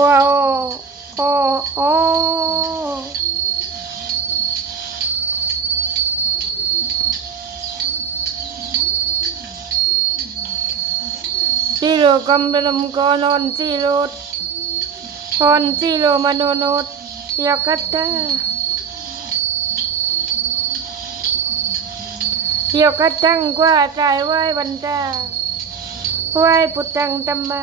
ว้าวโอ้โอ้ซีโรกำเป็นมกอนอนซีโรดอนซีโรมโนโนดยากัตตายกตังกว่าใจไหว้บรรดาไหว้พุทธังตัมมา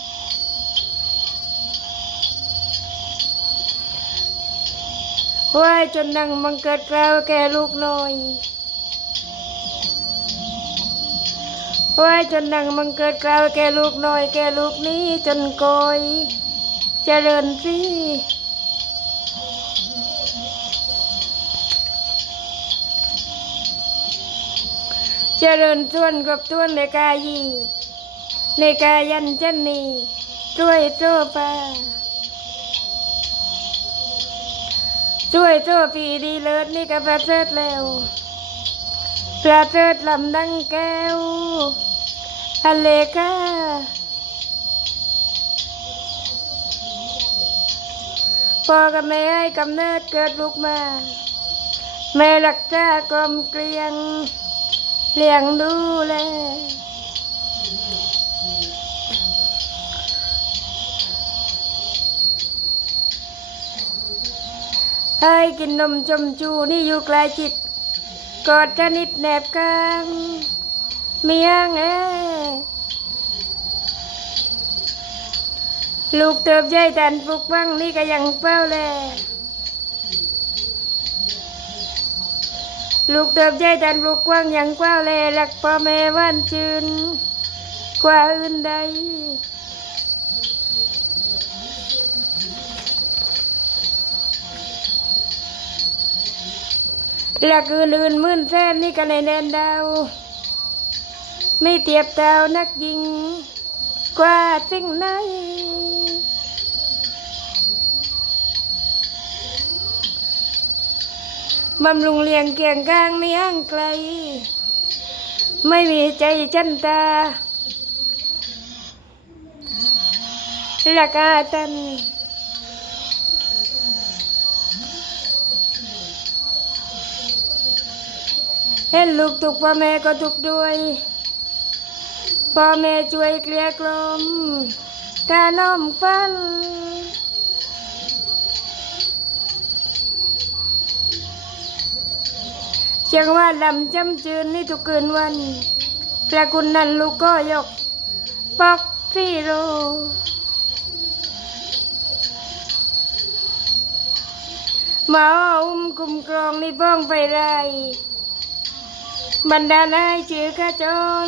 ปังกมเมืองพิทุราจนนังยกขึ้นตังเนื้อที่โลเนื้อที่รังตังมโนไว้จนนี้ไว้จนดังบังเกิดกล่าวแก่ลูกน้อยไว้จนดังบังเกิดกล่าวแก่ลูกน้อย แก่ลูกนี้จนกอยเจริญสิเจริญส่วนกับต้วนในกายี ในกายันจันนีช่วยโซปา ช่วยโซปีดีเลิศนี่ก็ประเสริฐแล้วประเสริฐลำดังแก้วอเลกาพ่อกับแม่ให้กำเนิดเกิดลูกมา แม่รักษากลมเกลียงเลี้ยงดูแล ให้ยกินนมชมจูนี่อยู่ไกลจิต กอดชนิดแนบกลางเมียงเอลูกเติบใหญ่แตนปลุกบ้างนี่ก็ยังเป้าแลลูกเติบใหญ่แตนปลุกกว้างยังเป้าแลหลักพ่อแม่ว่านจืนกว่าอื่นใด หลักอื่นๆมื่นแฟนนี่ก็ในแดนดาว ไม่เทียบดาวนักยิง กว่าสิ่งไหนบำรุงเลี้ยงเกียงกลางไม่ห่างไกล ไม่มีใจจันตาหลักอาตัน เห็นลูกถูกพ่อแม่ก็ถูกด้วย พ่อแม่ช่วยเกลี้ยกล่อมกาน้อมฟันเชียงว่าลำจำจืนนี่ทุกคืนวันพระคุณนั้นลูกก็ยกปอกซีโรมาอุ้มกุมกรองนี่บ้องไปไร บรรดาลายชื่อกระจร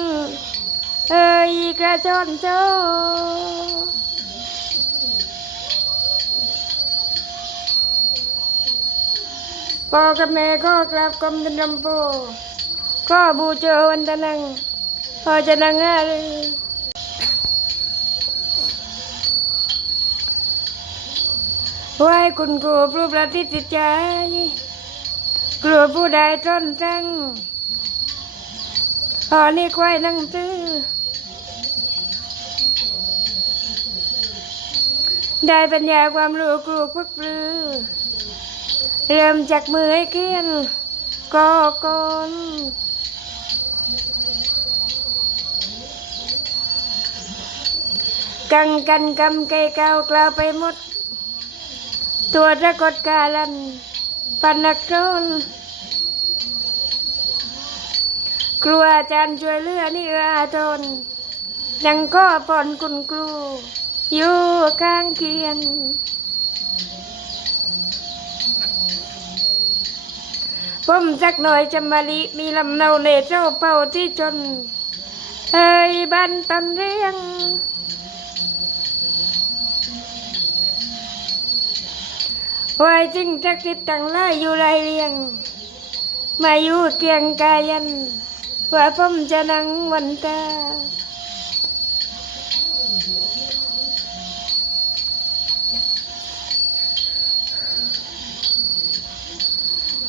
เอ้ยกระจรโจพ่อกับแม่ก็กราบกรมดินลำโพก็บูเจอวันตะนังพอจะนังอาเลยไหว้คุณครูผู้ประทิติใจกลัวผู้ใดต้นจัง พอนี่ควายนั่งตื้อ ได้ปัญญาความรู้กลูกพึกปลือ เริ่มจากมือให้เขียนกอกนกังกันกำไกเกากล่าวไปหมด ตัวระกดกาลันปันนักโจน ครูอาจารย์ช่วยเหลือนี่เออาทนยังก็ผ่อนคุณครู อยู่ข้างเคียงผมสักหน่อยจะมาลิมีลำเนาเนเจ้าเป่าที่จนเฮ้ยบ้านตันเรียงวไว้จึงจักสิทธิ์ตั้งหลายอยู่ไรเรียง มาอยู่เกียงกายัน ว่าผมจะนั่งวันตา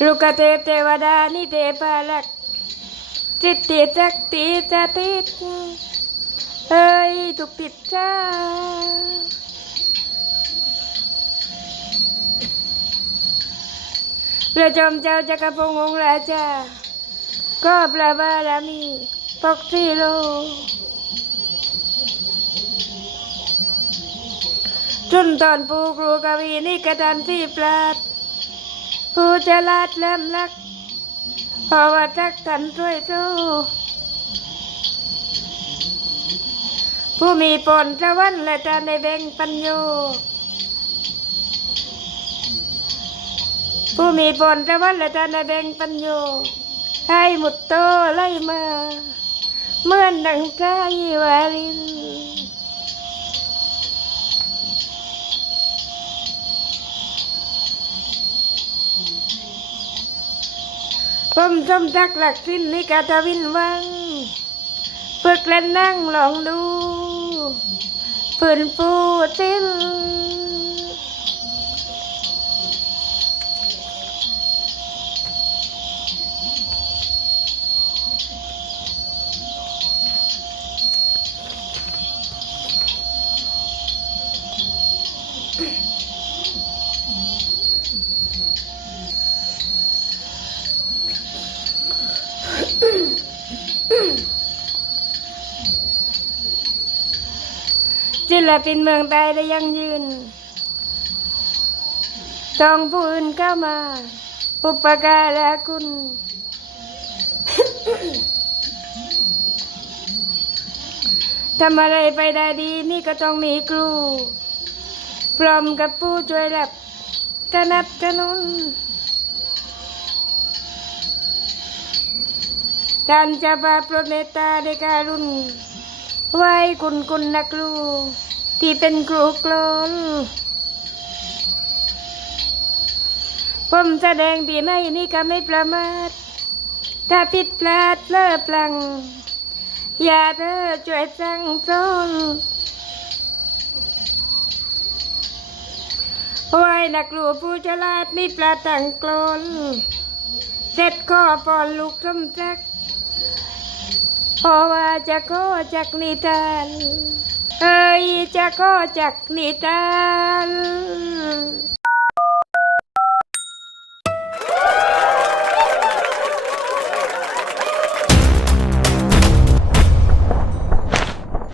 ลูกเทพเทวดานิเทพาลักจิตติจักติจะติดเอ้ยทุกติดจ้าพระจอมเจ้าจักรพงศ์องค์ราชา ก็พระบารมีปกติโลจนตอนปูครูกวีนี่กระดานที่ปราดผู้จะลาดแหลมลักเพราะว่าจักกันช่วยสู้ผู้มีปนสวรรค์และจะในแบ่งปัญโยผู้มีปนสวรรค์และจะในแบ่งปัญโย ให้หมดโตไล่มา เมื่อนดังใจวาลินผมสมจักหลักสิ้นนิกาทวินวังเพื่อเล่นนั่งลองดูฝืนปูสิ้น ศิลปินเมืองไทยได้ยังยืน ต้องผู้อื่นเข้ามา อุปการะคุณ ทำอะไรไปได้ดีนี่ก็ต้องมีครู พร้อมกับผู้ช่วยรับสนับสนุนการจะบาโปรเมตตาในการุณ ไว้คุณคุณนักครู ที่เป็นครูกลอนผมแสดงที่ไหนนี่ก็ไม่ประมาทถ้าผิดพลาดเลอะพลัง อย่าเธอช่วยสั่งสอนไหว้นักครูผู้ฉลาดนี่ประตังกลนเสร็จข้อปอนลูกสมจัก เพราะว่าจะก็จักนิทานเอ้ยจะก็จักนิทาน